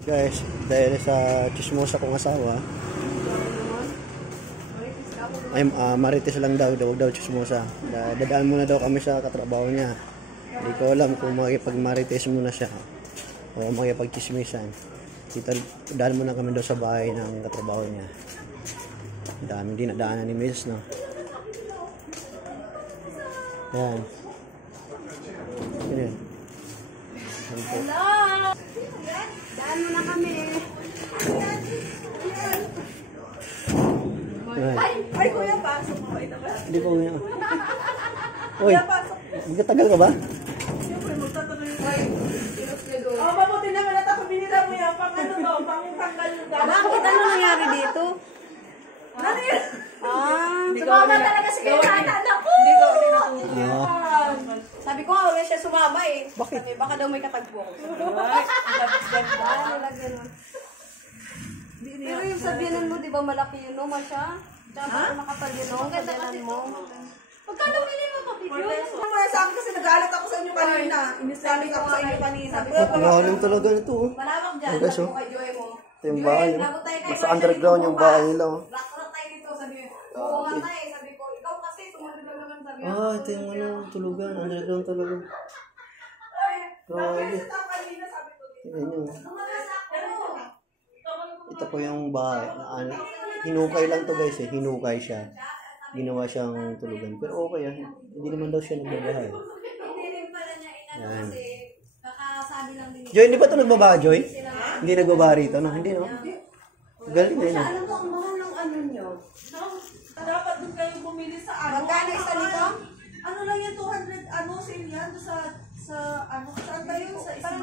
Guys, dahil sa chismosa kong asawa, ay marites lang daw, wag daw chismosa. Dadaan muna daw kami sa katrabaho niya. Hindi ko alam kung makipag-marites muna siya o makipag-chismisan. Daan muna kami daw sa bahay ng katrabaho niya. Dami dinadaanan ni Miss, no? Yan. Yan. Hello! Daan mo na kami. Ay, kuya, pasok mo. Hindi po nga. Uy, magkatagal ka ba? Siyempre, magtatuloy ko. Oh, mabuti naman at ako binila mo yan. Pang ano to, pang tanggal yung daan. Bakit ano nangyari dito? Ano yun? Sumama talaga si Kaya. Naku! Sabi ko nga, wala siya sumama eh. Bakit? Sabi, baka daw may katagpo. Pero yung sabihanan mo, di ba malaki yun, no, Masya? Tsaka makapal yun, no, sabihanan mo. Pagkano pili mo pa, video? Sa akin kasi nag-aalat ako sa inyo kanina. Inisabi ako sa inyo kanina. Mahalang talaga nito, oh. Malawak dyan, Ay, guys, sabi oh. ko kay Joy mo. Ito yung bahay, oh. Nasa underground yung bahay nila, oh. Lakot tayo dito, sabi ko. Oo nga tayo, sabi ko. Ikaw kasi, sumunod lang naman sabi ko. Ah, ito yung ano, tulugan. Underground talaga. Grabe. Tignan nyo. Ito po yung bahay. Hinukay lang to guys, eh. Hinukay siya. Ginawa siyang tulugan. Pero okay, ah. Hindi naman daw siya nagbabahay. Hindi rin pala niya inano kasi nakasabi lang din. Joy, hindi ba ito nagbabaha, Joy? Hindi nagbabaha rito, no? Hindi, no? Galing na yun. Alam mo, ang mahal ng ano nyo? Dapat doon kayo bumili sa ano. Magkano isa nito? Ano lang yan, 200, ano, sale yan. Sa ano, saan ba yun? Sa isang